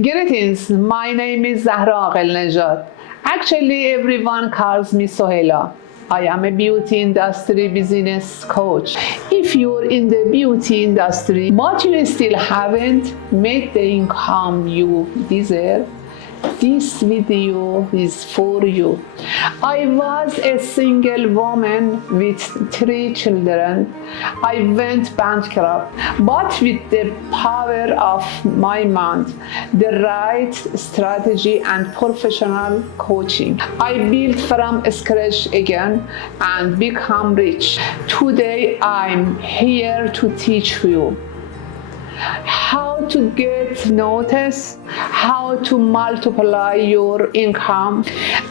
Greetings, my name is Zahra Aqelnejad. Actually, everyone calls me Sohela. I am a beauty industry business coach. If you're in the beauty industry, but you still haven't made the income you deserve, this video is for you. I was a single woman with 3 children. I went bankrupt, but with the power of my mind, the right strategy and professional coaching, I built from scratch again and become rich. Today I'm here to teach you how to get noticed, how to multiply your income,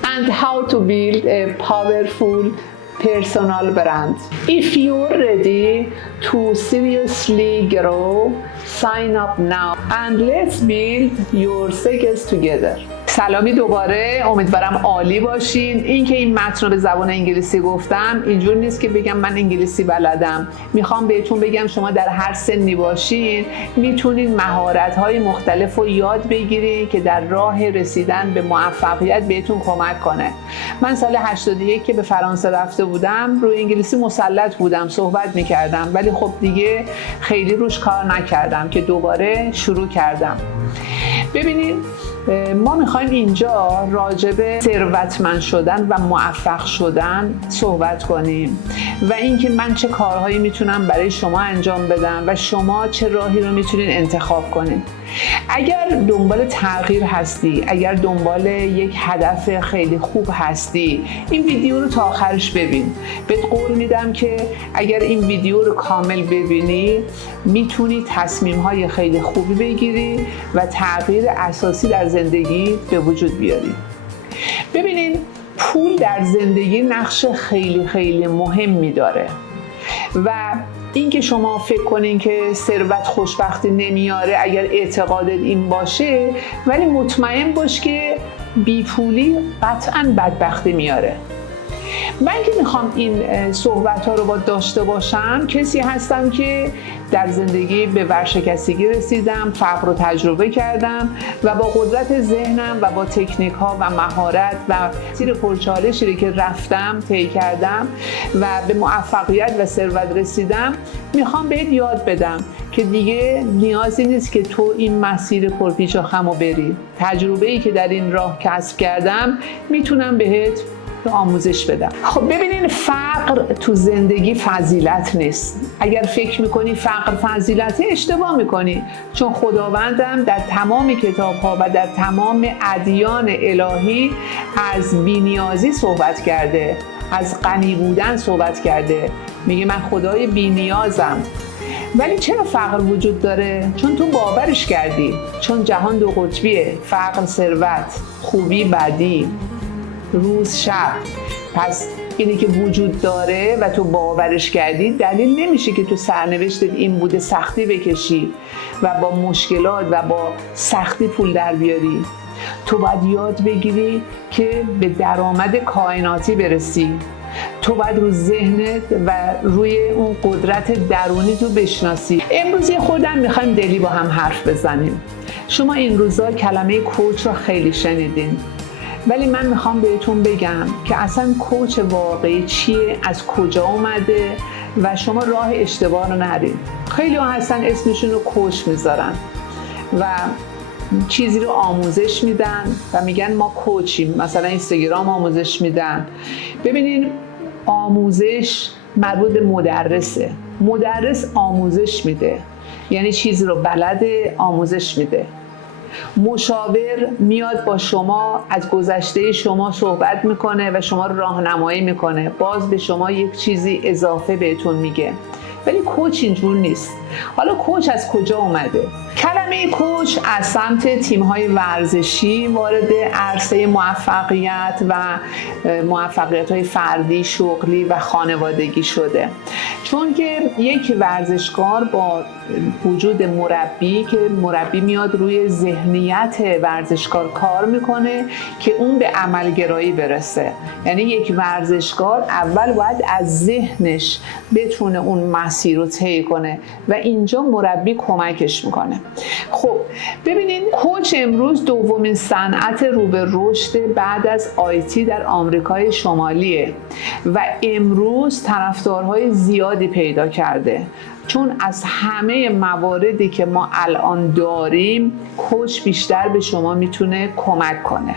and how to build a powerful personal brand. If you're ready to seriously grow, sign up now and let's build your success together. سلامی دوباره، امیدوارم عالی باشین. اینکه این متن رو به زبان انگلیسی گفتم اینجور نیست که بگم من انگلیسی بلدم. میخوام بهتون بگم شما در هر سنی باشین میتونین مهارت‌های مختلف رو یاد بگیرین که در راه رسیدن به موفقیت بهتون کمک کنه. من سال 81 که به فرانسه رفته بودم روی انگلیسی مسلط بودم، صحبت میکردم، ولی خب دیگه خیلی روش کار نکردم که دوباره شروع کردم. ببینید ما میخوایم اینجا راجع به ثروتمند شدن و موفق شدن صحبت کنیم و اینکه من چه کارهایی میتونم برای شما انجام بدم و شما چه راهی رو میتونین انتخاب کنین. اگر دنبال تغییر هستی، اگر دنبال یک هدف خیلی خوب هستی، این ویدیو رو تا آخرش ببین. بهت قول میدم که اگر این ویدیو رو کامل ببینی میتونی تصمیم‌های خیلی خوبی بگیری و تغییر اساسی در زندگی به وجود بیاری. ببینین پول در زندگی نقش خیلی خیلی مهمی داره و اینکه شما فکر کنین که ثروت خوشبختی نمیاره اگر اعتقادت این باشه، ولی مطمئن باش که بیپولی قطعاً بدبختی میاره. من که میخوام این صحبت ها رو با داشته باشم کسی هستم که در زندگی به ورشکستگی رسیدم، فقر رو تجربه کردم و با قدرت ذهنم و با تکنیک ها و مهارت و مسیر پرچالشی که رفتم طی کردم و به موفقیت و ثروت رسیدم میخوام بهت یاد بدم که دیگه نیازی نیست که تو این مسیر پرپیچ و خم رو بری. تجربه‌ای که در این راه کسب کردم میتونم بهت آموزش بدم. خب ببینین فقر تو زندگی فضیلت نیست. اگر فکر میکنی فقر فضیلته اشتباه میکنی، چون خداوندم در تمام کتاب‌ها و در تمام ادیان الهی از بی‌نیازی صحبت کرده، از غنی بودن صحبت کرده. میگه من خدای بی‌نیازم. ولی چرا فقر وجود داره؟ چون تو باورش کردی. چون جهان دو قطبیه، فقر ثروت، خوبی بدی، روز شب. پس اینی که وجود داره و تو باورش کردی دلیل نمیشه که تو سرنوشتت این بوده سختی بکشی و با مشکلات و با سختی پول در بیاری. تو باید یاد بگیری که به درآمد کائناتی برسی. تو باید رو ذهنت و روی اون قدرت درونی تو بشناسی. امروز یه خوردم میخوایم دلی با هم حرف بزنیم. شما این روزا کلمه کوچ رو خیلی شنیدین، ولی من میخوام بهتون بگم که اصلا کوچ واقعی چیه، از کجا اومده و شما راه اشتباه رو نرید. خیلی ها هستن اسمشون رو کوچ میذارن و چیزی رو آموزش میدن و میگن ما کوچیم، مثلا اینستاگرام آموزش میدن. ببینین آموزش مربوط به مدرسه. مدرس آموزش میده، یعنی چیزی رو بلده آموزش میده. مشاور میاد با شما از گذشته شما صحبت میکنه و شما راهنمایی میکنه، باز به شما یک چیزی اضافه بهتون میگه. ولی کوچ اینجور نیست. حالا کوچ از کجا اومده؟ کلمه کوچ از سمت تیم‌های ورزشی وارد عرصه موفقیت و موفقیت‌های فردی، شغلی و خانوادگی شده. چون که یک ورزشکار با وجود مربی که مربی میاد روی ذهنیت ورزشکار کار میکنه که اون به عملگرایی برسه. یعنی یک ورزشکار اول باید از ذهنش بتونه اون مسیر رو طی کنه و اینجا مربی کمکش میکنه. خب ببینید، کوچ امروز دومین صنعت رو به رشد بعد از آیتی در آمریکای شمالیه و امروز طرفدارهای زیادی پیدا کرده، چون از همه مواردی که ما الان داریم کوچ بیشتر به شما میتونه کمک کنه.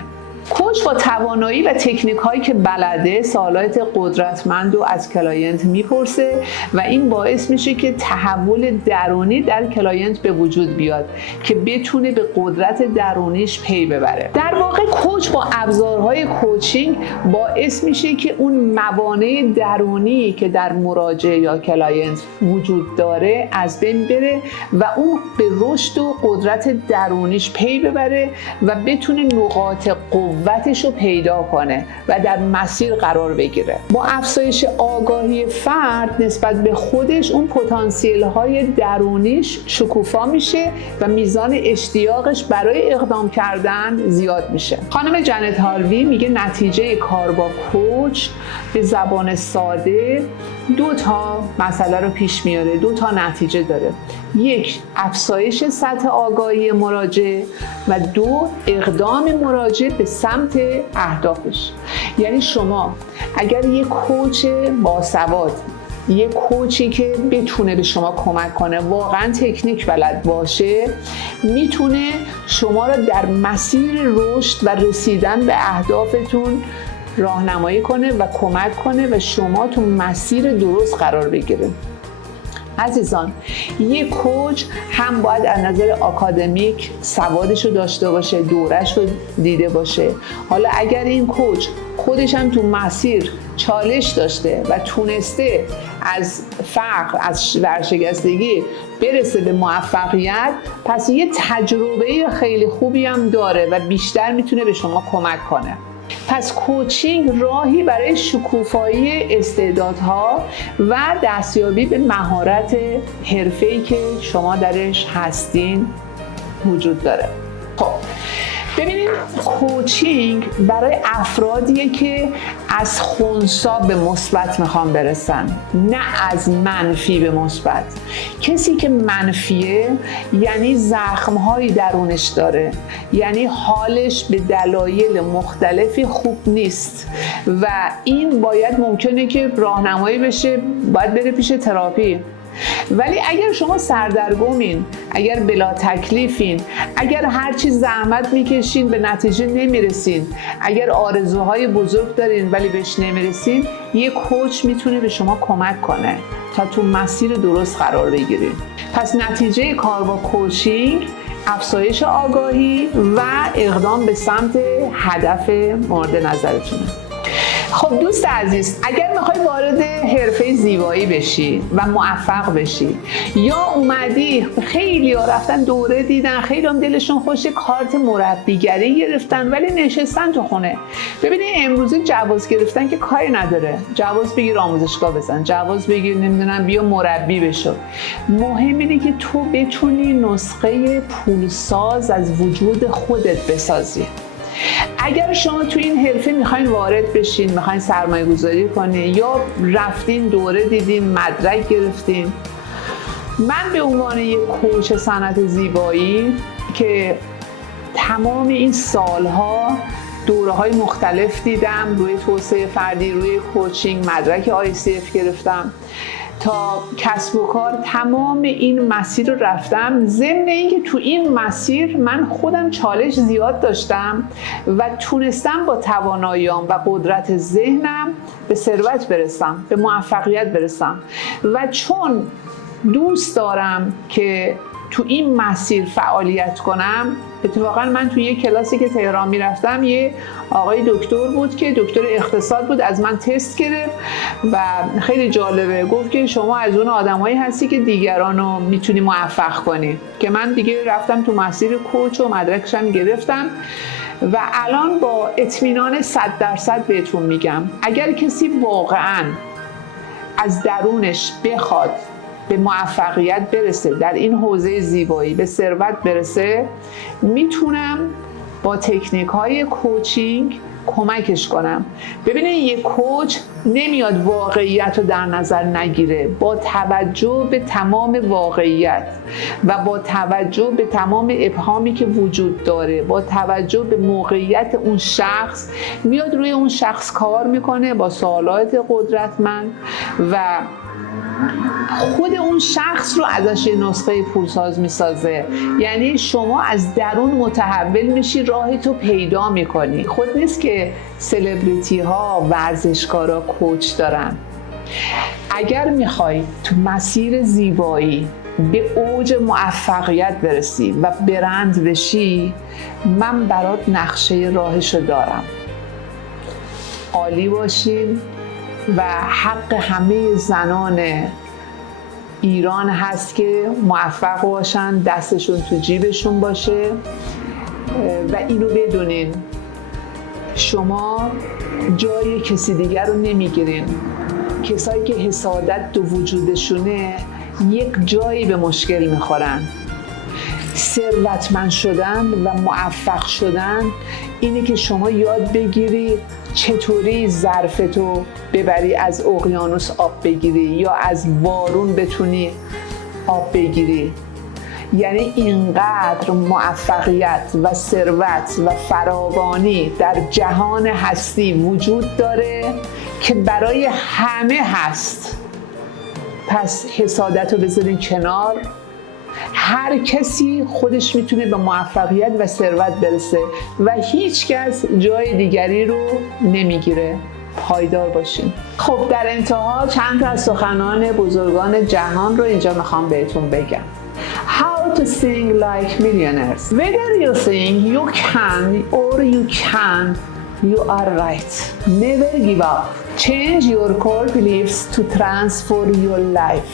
کوچ با توانایی و تکنیک هایی که بلده سوالات قدرتمند رو از کلاینت میپرسه و این باعث میشه که تحول درونی در کلاینت به وجود بیاد که بتونه به قدرت درونیش پی ببره. در واقع کوچ با ابزارهای کوچینگ باعث میشه که اون موانع درونی که در مراجع یا کلاینت وجود داره از بین بره و اون به رشد و قدرت درونیش پی ببره و بتونه نقاط قوتش رو پیدا کنه و در مسیر قرار بگیره. با افزایش آگاهی فرد نسبت به خودش، اون پتانسیل های درونیش شکوفا میشه و میزان اشتیاقش برای اقدام کردن زیاد میشه. خانم جنت هالوی میگه نتیجه کار با کوچ به زبان ساده 2 مسئله رو پیش میاره، 2 نتیجه داره. 1 افزایش سطح آگاهی مراجع و 2 اقدام مراجع به سمت اهدافش. یعنی شما اگر یک کوچ باسواد، یک کوچی که بتونه به شما کمک کنه، واقعا تکنیک بلد باشه، میتونه شما را در مسیر رشد و رسیدن به اهدافتون راهنمایی کنه و کمک کنه و شما تو مسیر درست قرار بگیره. عزیزان، یک کوچ هم باید از نظر آکادمیک سوادش رو داشته باشه، دورش رو دیده باشه. حالا اگر این کوچ خودش هم تو مسیر چالش داشته و تونسته از فقر، از ورشکستگی برسه به موفقیت، پس یه تجربه خیلی خوبی هم داره و بیشتر میتونه به شما کمک کنه. پس کوچینگ راهی برای شکوفایی استعدادها و دستیابی به مهارت حرفه‌ای که شما درش هستین وجود داره. خب ببینید، کوچینگ برای افرادیه که از خنثی به مثبت میخوان برسن، نه از منفی به مثبت. کسی که منفیه یعنی زخم‌هایی درونش داره، یعنی حالش به دلایل مختلفی خوب نیست و این باید ممکنه که راهنمایی بشه، باید بره پیش تراپی. ولی اگر شما سردرگمین، اگر بلا تکلیفین، اگر هرچی زحمت میکشین به نتیجه نمیرسین، اگر آرزوهای بزرگ دارین ولی بهش نمیرسین، یک کوچ میتونه به شما کمک کنه تا تو مسیر درست قرار بگیرین. پس نتیجه کار با کوچینگ افزایش آگاهی و اقدام به سمت هدف مورد نظرتونه. خب دوست عزیز، اگر میخوای وارد حرفه زیبایی بشی و موفق بشی، یا اومدی خیلی ها رفتن دوره دیدن، خیلی هم دلشون خوش کارت مربیگری گرفتن ولی نشستن تو خونه. ببینید امروزی جواز گرفتن که کاری نداره، جواز بگیر آموزشگاه بزن، جواز بگیر نمیدونم بیا مربی بشو. مهم اینه که تو بتونی نسخه پولساز از وجود خودت بسازی. اگر شما تو این حرفه میخواین وارد بشین، میخواین سرمایه گذاری کنین یا رفتین دوره دیدین مدرک گرفتین، من به عنوان یک کوچ صنعت زیبایی که تمام این سالها دوره‌های مختلف دیدم، روی توسعه فردی، روی کوچینگ، مدرک ICF گرفتم تا کسب و کار، تمام این مسیر رو رفتم. ضمن اینکه تو این مسیر من خودم چالش زیاد داشتم و تونستم با تواناییام و قدرت ذهنم به ثروت برسم، به موفقیت برسم. و چون دوست دارم که تو این مسیر فعالیت کنم، اتفاقا من تو یه کلاسی که تهران میرفتم یه آقای دکتر بود که دکتر اقتصاد بود، از من تست گرفت و خیلی جالبه، گفت که شما از اون آدمایی هستی که دیگران رو میتونی موفق کنی. که من دیگه رفتم تو مسیر کوچ و مدرکشم گرفتم و الان با اطمینان 100% بهتون میگم اگر کسی واقعا از درونش بخواد به موفقیت برسه، در این حوزه زیبایی به ثروت برسه، میتونم با تکنیک های کوچینگ کمکش کنم. ببینید یک کوچ نمیاد واقعیت رو در نظر نگیره. با توجه به تمام واقعیت و با توجه به تمام ابهامی که وجود داره، با توجه به موقعیت اون شخص، میاد روی اون شخص کار میکنه با سوالات قدرتمند و خود اون شخص رو ازش یه نسخه پولساز میسازه. یعنی شما از درون متحول میشی، راه تو پیدا میکنی. خود نیست که سلبریتی ها، ورزشکارا کوچ دارن. اگر میخوای تو مسیر زیبایی به اوج موفقیت برسی و برند بشی، من برات نقشه راهشو دارم. عالی باشین و حق همه زنان ایران هست که موفق باشن، دستشون تو جیبشون باشه و اینو بدونین شما جای کسی دیگر رو نمیگیرین. کسایی که حسادت تو وجودشونه یک جایی به مشکل میخورن. ثروتمند شدن و موفق شدن اینه که شما یاد بگیری چطوری ظرفتو ببری از اقیانوس آب بگیری یا از بارون بتونی آب بگیری. یعنی اینقدر موفقیت و ثروت و فراوانی در جهان هستی وجود داره که برای همه هست. پس حسادت رو بذارین کنار. هر کسی خودش میتونه به موفقیت و ثروت برسه و هیچ کس جای دیگری رو نمیگیره. پایدار باشین. خب در انتها چند تا از سخنان بزرگان جهان رو اینجا میخوام بهتون بگم. How to sing like millionaires. Whether you think you can or you can't, you are right. Never give up. Change your core beliefs to transform your life.